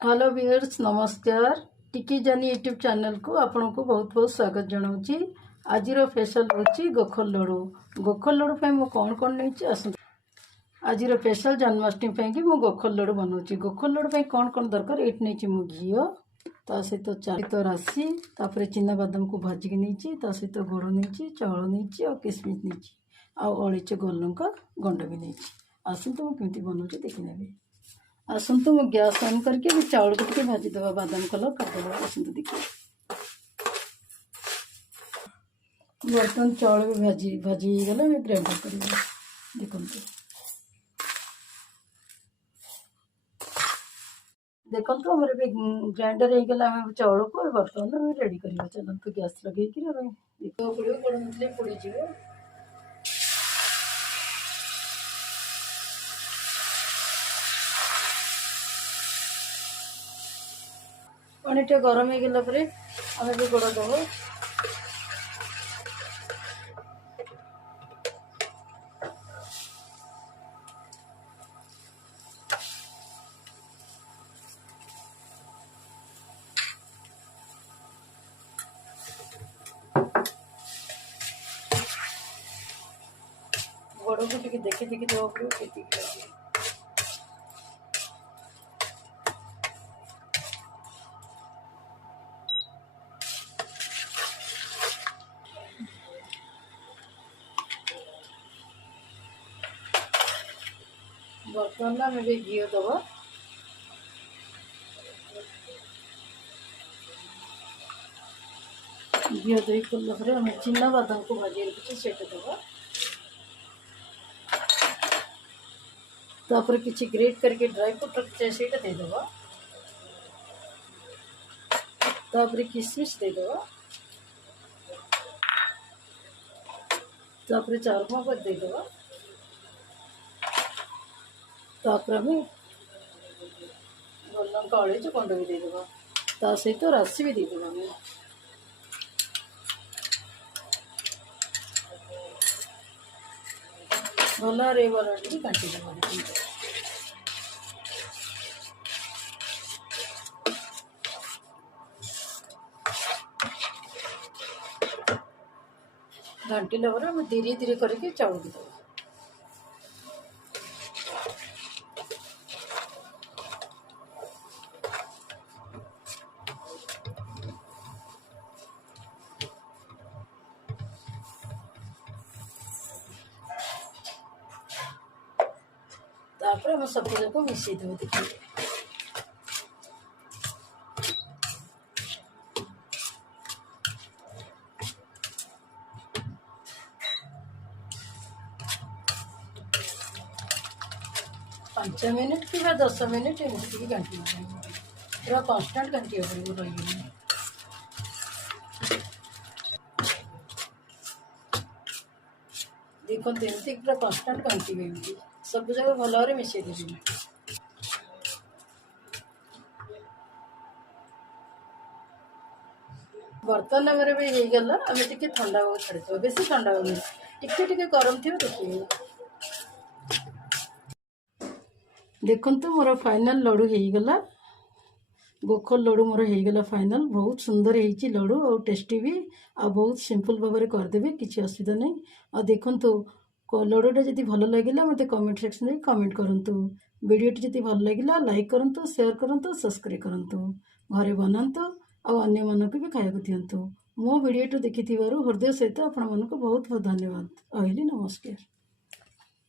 Hello viewers नमस्कार। टिकी जानी यूट्यूब चैनल को आपन को बहुत बहुत स्वागत जनाऊँगी। आज स्पेशल हूँ गोखल लड्डू। गोखल लड्डू पे कौन कौन नहीं आस आज स्पेशल जन्माष्टमी पे कि गोखल लड्डू बनाऊँगी। गोखल लड्डू पे कौन कौन दरकार ये नहीं मु घी ता सहित सहित राशि तापर चिना बादाम को भाजिक नहीं सहित गुड़ नहीं चाउल नहीं और किसमिश नहीं अड़ीच गोलंका गंड भी नहीं। आसतु मुझे बनाऊँगी देखने आसतु मु गैस ऑन करके भी चाउल को टे भाजीदे बादाम कलर करदे आसतु देखिए। बर्तमान चाउल भी भाजी भाजी गला ग्राइंडर कर देखो देखो आम ग्राइंडर हो गला चाउल को बर्तमान रेडी करवा चलते गैस लगे देखो पड़ो पड़ी जाए। पानी टे गरम हो गला आम भी गोड़ दब गोड़ को टे देखी देखी देवा पड़ो के बर्तमान आम घी दबा घी दे कला आम चिना बादाम को भाजी रखी से दबा तापर किसी ग्रेट करके ड्राई फ्रूट रखी से देदबा तापर किसमिश देदबा तापर चारमगज देदबा तापर आम गोलंका अड़ीच गंड भी देदबा ता सहित राशि भी देदबा भल रे बल टी काटी देवा घंटिला पर आम धीरे धीरे करके चाउल देव तापर आम सब जाक मिसई देव देखिए। पांच मिनिट कि 10 मिनिट एमती घंटी पूरा कन्स्टाट घंटी पड़ो रही देखो एमती पूरा कन्स्टाट घंटी सब जगह भल भाव मिसई देवी। बर्तन आम भी हो गला आम टे ठंडा हो छाड़ी बेस ठंडा हो टे गरम थी देखिए। देखु मोर फाइनल लड्डू हो गला गोखल लड्डू मोर हो गला फाइनल बहुत सुंदर है लड्डू और टेस्टी भी आ बहुत सिंपल भाव में करदेवे किसी असुविधा नहीं। आ देखु लड्डूटा जब भल लगे मत कमेंट सेक्शन में कमेंट करूँ। वीडियोटी जब भल लगे लाइक करूँ शेयर करूँ सब्सक्राइब करूँ घरे बनातु आने मन को भी खाया दिंतु। मो वीडियो देखि हृदय सहित आपण बहुत बहुत धन्यवाद। नमस्कार।